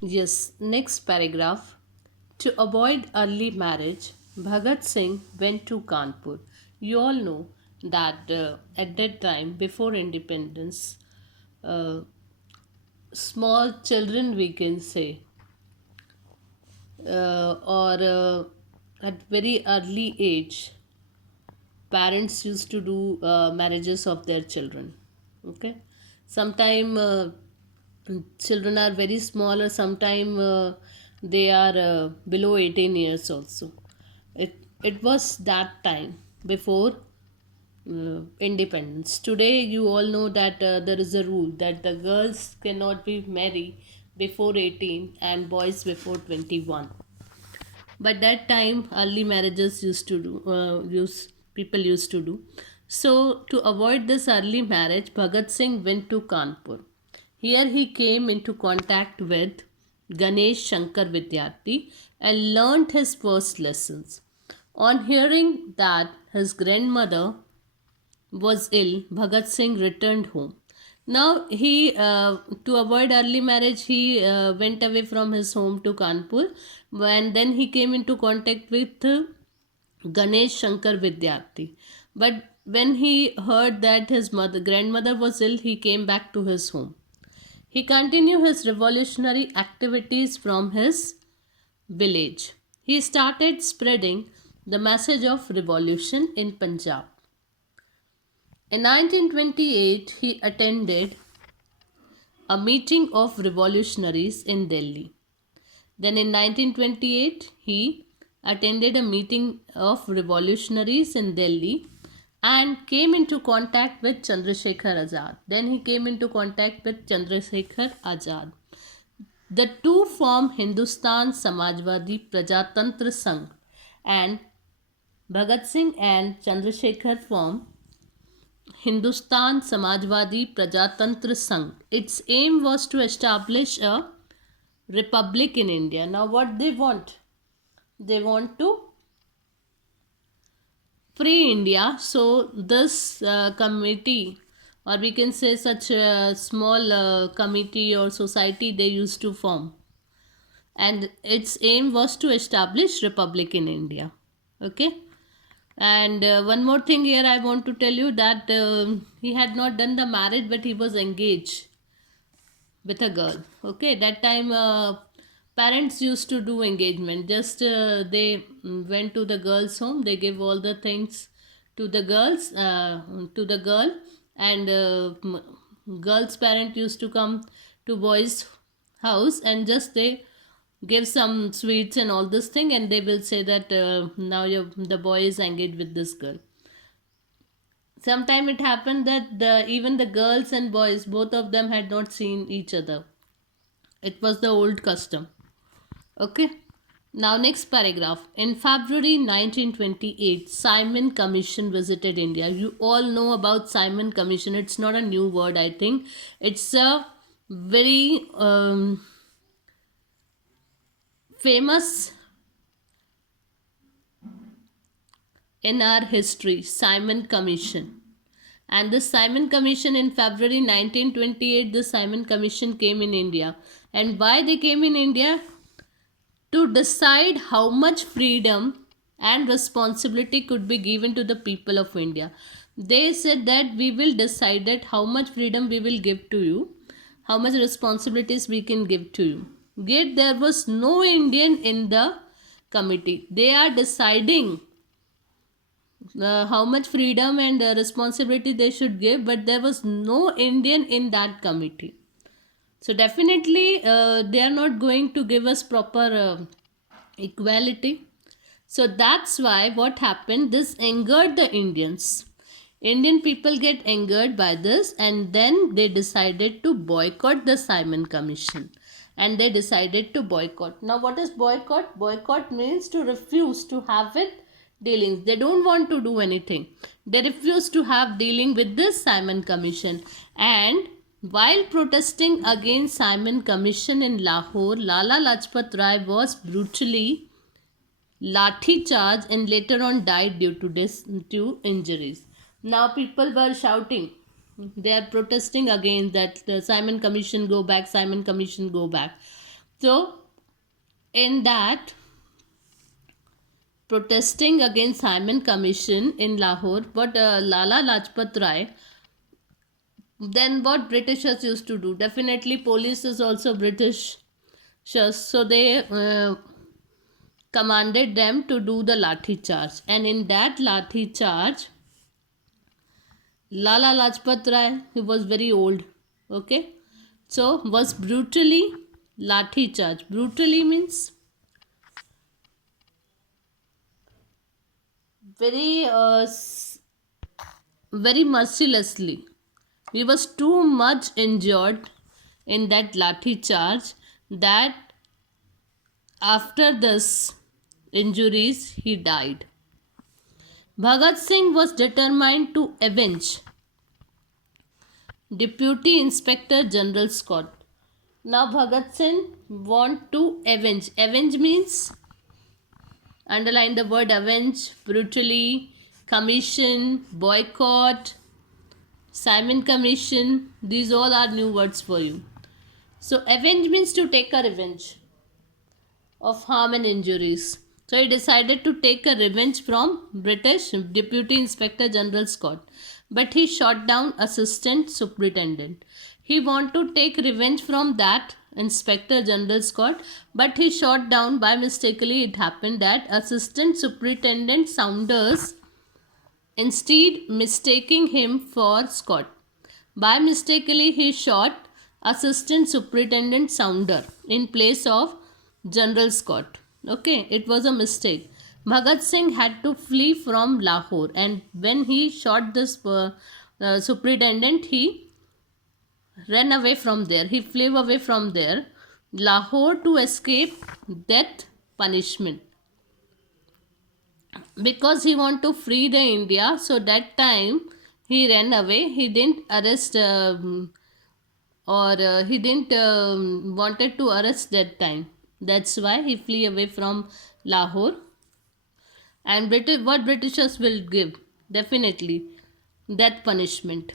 Yes, next paragraph. To avoid early marriage, Bhagat Singh went to Kanpur. You all know that at that time, before independence, uh, small children, we can say, or at very early age, parents used to do marriages of their children. Okay, sometime children are very small, or sometime they are below 18 years also. It was that time before independence. Today, you all know that there is a rule that the girls cannot be married before 18 and boys before 21. But that time, early marriages used to do, people used to do. So to avoid this early marriage, Bhagat Singh went to Kanpur. Here he came into contact with Ganesh Shankar Vidyarthi and learnt his first lessons. On hearing that his grandmother was ill, Bhagat Singh returned home. Now to avoid early marriage, he went away from his home to Kanpur. And then he came into contact with Ganesh Shankar Vidyarthi. But when he heard that his grandmother was ill, he came back to his home. He continued his revolutionary activities from his village. He started spreading the message of revolution in Punjab. In 1928, he attended a meeting of revolutionaries in Delhi. Then in 1928, he attended a meeting of revolutionaries in Delhi and came into contact with Chandrasekhar Azad. Then he came into contact with Chandrasekhar Azad. The two formed Hindustan Samajwadi Prajatantra Sangh, and Bhagat Singh and Chandrasekhar formed Hindustan Samajwadi Prajatantra Sangh. Its aim was to establish a republic in India. Now, what they want? They want to free India. So, this committee, or we can say such a small committee or society, they used to form, and its aim was to establish republic in India. Okay. And one more thing here I want to tell you that he had not done the marriage, but he was engaged with a girl. Okay, that time parents used to do engagement. Just they went to the girl's home. They gave all the things to the girl, and girl's parent used to come to boy's house, and just they give some sweets and all this thing, and they will say that now the boy is engaged with this girl. Sometime it happened that even the girls and boys, both of them had not seen each other. It was the old custom. Okay. Now next paragraph. In February 1928, Simon Commission visited India. You all know about Simon Commission. It's not a new word, I think. It's a very famous in our history, Simon Commission. And the Simon Commission in February 1928, the Simon Commission came in India. And why they came in India? To decide how much freedom and responsibility could be given to the people of India. They said that we will decide that how much freedom we will give to you, how much responsibilities we can give to you. Yet there was no Indian in the committee. They are deciding how much freedom and responsibility they should give, but there was no Indian in that committee. So definitely they are not going to give us proper equality. So that's why what happened, this angered the Indians. Indian people get angered by this, and then they decided to boycott the Simon Commission. And they decided to boycott. Now what is boycott? Boycott means to refuse to have it dealings. They don't want to do anything. They refuse to have dealing with this Simon Commission. And while protesting against Simon Commission in Lahore, Lala Lajpat Rai was brutally lathi charge and later on died due to injuries. Now people were shouting. They are protesting against that Simon Commission go back, Simon Commission go back. So in that, protesting against Simon Commission in Lahore, what Lala Lajpat Rai, then what Britishers used to do? Definitely, police is also British. So they commanded them to do the lathi charge, and in that lathi charge, Lala Lajpat Rai, he was very old, okay, so was brutally lathi charge. Brutally means very very mercilessly. He was too much injured in that lathi charge that after this injuries he died. Bhagat Singh was determined to avenge Deputy Inspector General Scott. Now Bhagat Singh want to avenge. Avenge means, underline the word avenge, brutally, commission, boycott, Simon Commission. These all are new words for you. So avenge means to take a revenge of harm and injuries. So he decided to take a revenge from British Deputy Inspector General Scott, but he shot down Assistant Superintendent. He wanted to take revenge from that Inspector General Scott, but he shot down by mistakenly. It happened that Assistant Superintendent Saunders, instead mistaking him for Scott. By mistakenly, he shot Assistant Superintendent Sounder in place of General Scott. Okay, it was a mistake. Bhagat Singh had to flee from Lahore, and when he shot this superintendent, he ran away from there. He flew away from there, Lahore, to escape death punishment, because he want to free the India. So that time he ran away. He didn't arrest or he didn't wanted to arrest that time. That's why he flee away from Lahore. And what Britishers will give? Definitely death punishment.